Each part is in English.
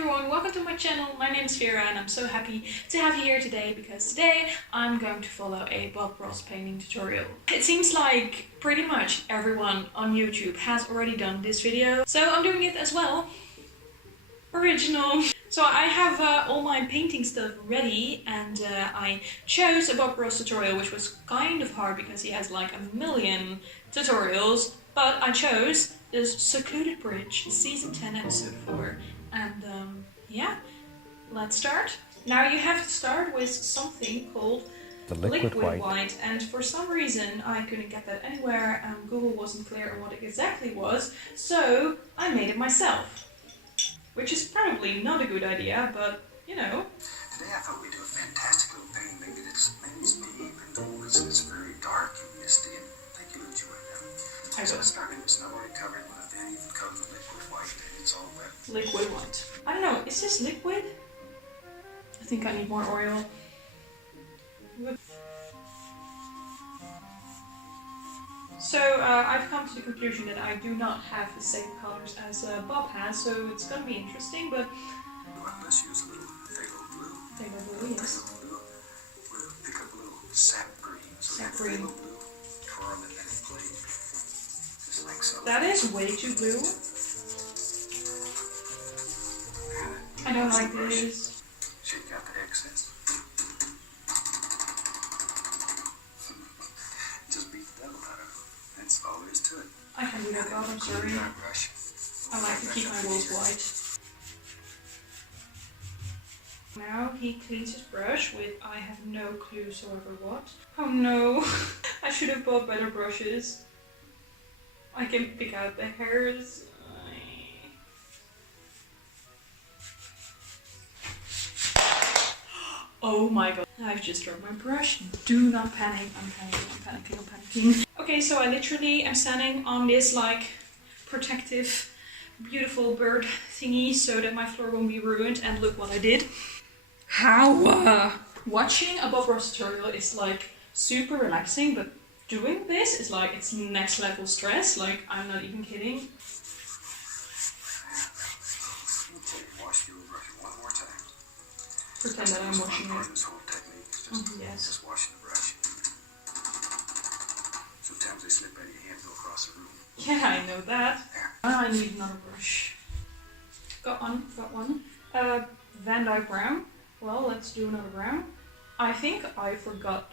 everyone, welcome to my channel. My name is Vera and I'm so happy to have you here today because today I'm going to follow a Bob Ross painting tutorial. It seems like pretty much everyone on YouTube has already done this video, so I'm doing it as well. Original. So I have all my painting stuff ready and I chose a Bob Ross tutorial, which was kind of hard because he has like a million tutorials, but I chose this Secluded Bridge, season 10 episode 4. And yeah, let's start. Now you have to start with something called the liquid white, and for some reason I couldn't get that anywhere and Google wasn't clear on what it exactly was, so I made it myself. Which is probably not a good idea, but you know. Today I thought we'd do a fantastic little painting. Maybe it's deep and old, it's very dark and misty, and I think you'll enjoy that. So it's starting, it's not already covered with a thin, even covered with liquid white, and it's all wet. Liquid white. I don't know, is this liquid? I think I need more oil. So I've come to the conclusion that I do not have the same colors as Bob has, so it's gonna be interesting, but... Let's use a little phthalo blue. Phthalo blue, yes. We'll pick up a little sap green. So sap green. Phthalo blue, twirl it, let it play. Just like so. That is way too blue. I don't like this. Shake out the excess. Just beat the devil out of it. That's all there is to it. I can do that, Bob, I'm sorry. I like to keep my walls white. Now he cleans his brush with I have no clue whatsoever what. Oh no, I should have bought better brushes. I can pick out the hairs. Oh my god, I've just dropped my brush. Do not panic. I'm panicking. Okay, so I literally am standing on this like protective, beautiful bird thingy so that my floor won't be ruined, and look what I did. How? Watching a Bob Ross tutorial is like super relaxing, but doing this is like, it's next level stress. Like, I'm not even kidding. Wash your brush one more time. Pretend that I'm washing it. This whole technique is just, yes. Just washing the brush. Sometimes they slip out of your hand and go across the room. Yeah, I know that. I need another brush. Got one. Van Dyke brown. Well, let's do another brown. I think I forgot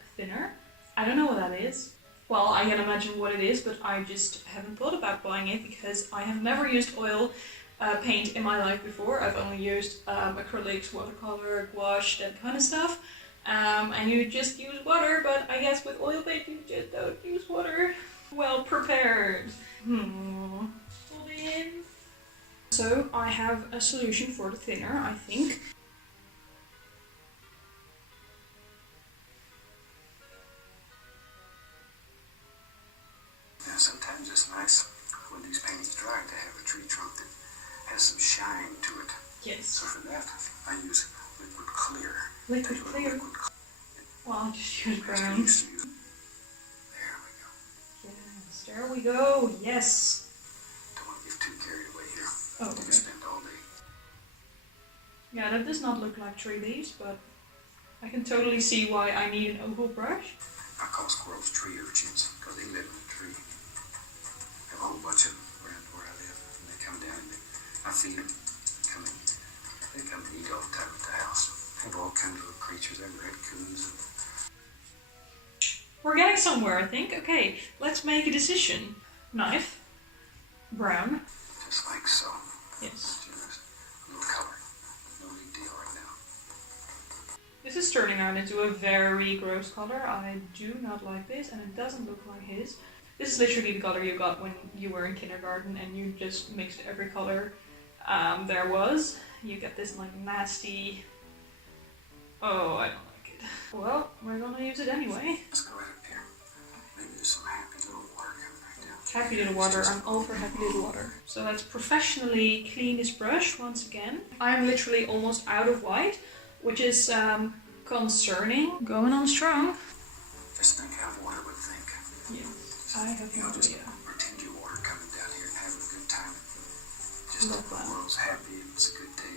a thinner. I don't know what that is. Well, I can imagine what it is, but I just haven't thought about buying it because I have never used oil paint in my life before. I've only used acrylics, watercolor, gouache, that kind of stuff. And you just use water, but I guess with oil paint you just don't use water. Well prepared. Hold in. So I have a solution for the thinner, I think. Yeah, sometimes it's nice when these paintings dry to have a tree trunk that has some shine to it. Yes. So for that, I use liquid clear. Liquid clear? Well, I'll just use brown. There we go. Yes, there we go. Yes. Don't want to get too carried away here. Oh, You okay. spend all day. Yeah, that does not look like tree leaves, but I can totally see why I need an oval brush. I call squirrels tree urchins because they live in a tree. I have a whole bunch of them around where I live, and they come down and I feed them. They come and eat all the time at the house. I have all kinds of little creatures. I have raccoons. We're getting somewhere, I think. Okay, let's make a decision. Knife. Brown. Just like so. Yes. Just a little color. No big deal right now. This is turning out into a very gross color. I do not like this, and it doesn't look like his. This is literally the color you got when you were in kindergarten and you just mixed every color there was. You get this like nasty... Oh, I don't like it. Well, we're gonna use it anyway. Let's go right up here. Maybe there's some happy little water coming right down. Happy little water. I'm all for happy little water. So let's professionally clean this brush once again. I'm literally almost out of white, which is concerning. Going on strong. Just think how water would think. Yeah, I have no idea. Pretend your water coming down here and having a good time. Just Love that. The world's happy, it was a good day.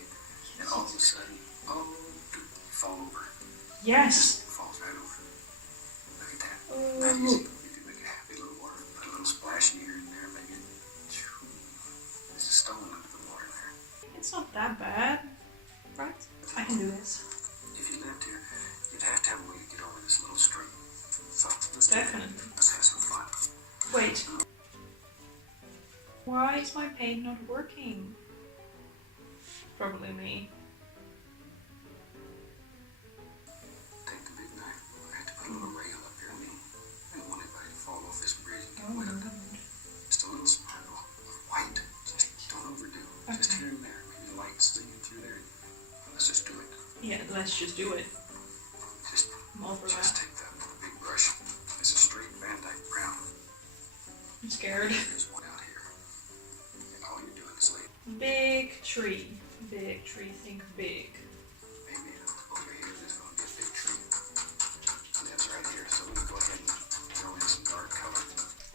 And all of a sudden, oh, you fall over. Yes. It falls right over. Look at that. Oh. Not easy. You can make a happy little water. Put a little splash here and there, maybe. There's a stone under the water there. It's not that bad, right? I can do this. If you lived here, you'd have to have a way to get over this little stream. So let's Definitely. Let's have some fun. Wait. Why is my paint not working? Probably me. Take the big knife. I had to put a little rail up here. I don't want anybody to fall off this bridge and get wet. Just a little sparkle of white. Just don't overdo. Okay. Just here and there. Maybe light singing through there. Let's just do it. Yeah, let's just do it. Just, I'm all for just that. take that big brush. It's a straight Van Dyke brown. I'm scared. There's one out here. And all you're doing is laying. Big tree. Big tree. Think big. Maybe over here there's going to be a big tree. And that's right here. So we can go ahead and throw in some dark color.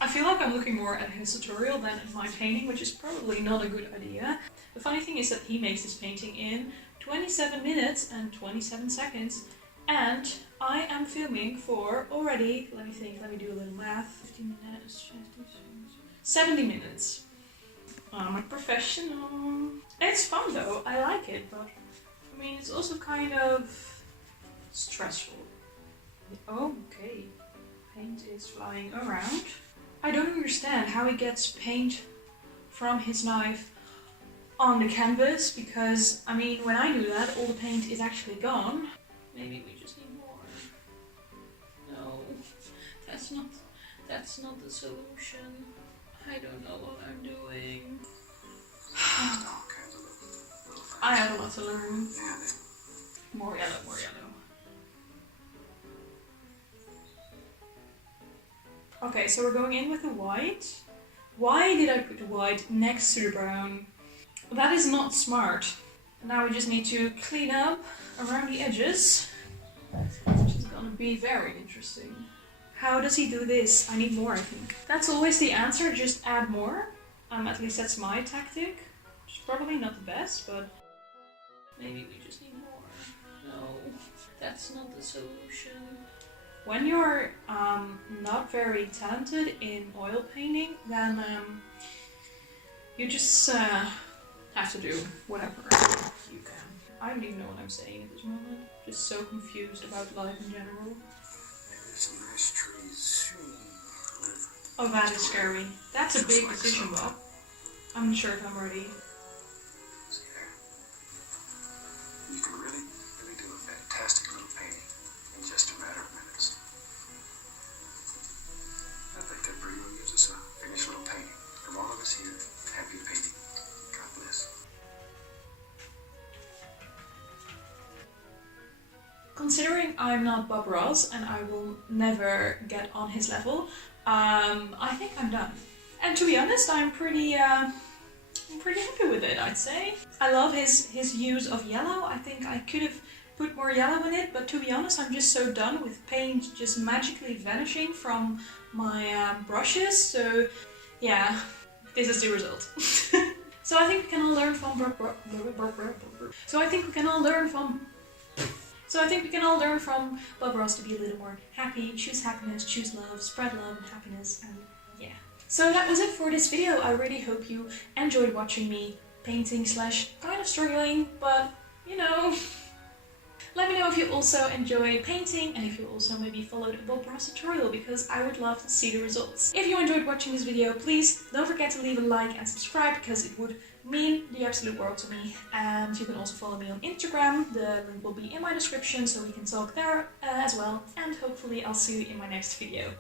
I feel like I'm looking more at his tutorial than at my painting, which is probably not a good idea. The funny thing is that he makes his painting in 27 minutes and 27 seconds, and I am filming for already, let me think, let me do a little math, 15 minutes, 70 minutes. I'm a professional. It's fun though, I like it, but I mean, it's also kind of stressful. Okay, paint is flying around. I don't understand how he gets paint from his knife on the canvas, because, I mean, when I do that, all the paint is actually gone. Maybe we just need more. No, that's not the solution. I don't know what I'm doing. All kinds of little things. I have a lot to learn. Yeah, More yellow, more yellow. Okay, so we're going in with the white. Why did I put the white next to the brown? That is not smart. Now we just need to clean up around the edges, which is gonna be very interesting. How does he do this? I need more, I think. That's always the answer, just add more. At least that's my tactic. Which is probably not the best, but maybe we just need more. No, that's not the solution. When you're not very talented in oil painting, then you just have to do whatever you can. I don't even know what I'm saying at this moment. Just so confused about life in general. there's some nice trees. Oh, that is scary. That's a big decision, Bob. I'm not sure if I'm ready. See there? You can really do a fantastic little painting in just a matter of minutes. I think that pretty well gives us a finished little painting. From all of us here, happy painting. God bless. Considering I'm not Bob Ross and I will never get on his level, I think I'm done. And to be honest, I'm pretty happy with it, I'd say. I love his use of yellow. I think I could have put more yellow in it, but to be honest, I'm just so done with paint just magically vanishing from my brushes. So yeah, this is the result. So I think we can all learn from Bob Ross to be a little more happy, choose happiness, choose love, spread love and happiness, and yeah. So that was it for this video. I really hope you enjoyed watching me painting / kind of struggling, but you know. Let me know if you also enjoyed painting and if you also maybe followed a Bob Ross tutorial, because I would love to see the results. If you enjoyed watching this video, please don't forget to leave a like and subscribe, because it would mean the absolute world to me. And you can also follow me on Instagram. The link will be in my description, so we can talk there as well. And hopefully I'll see you in my next video.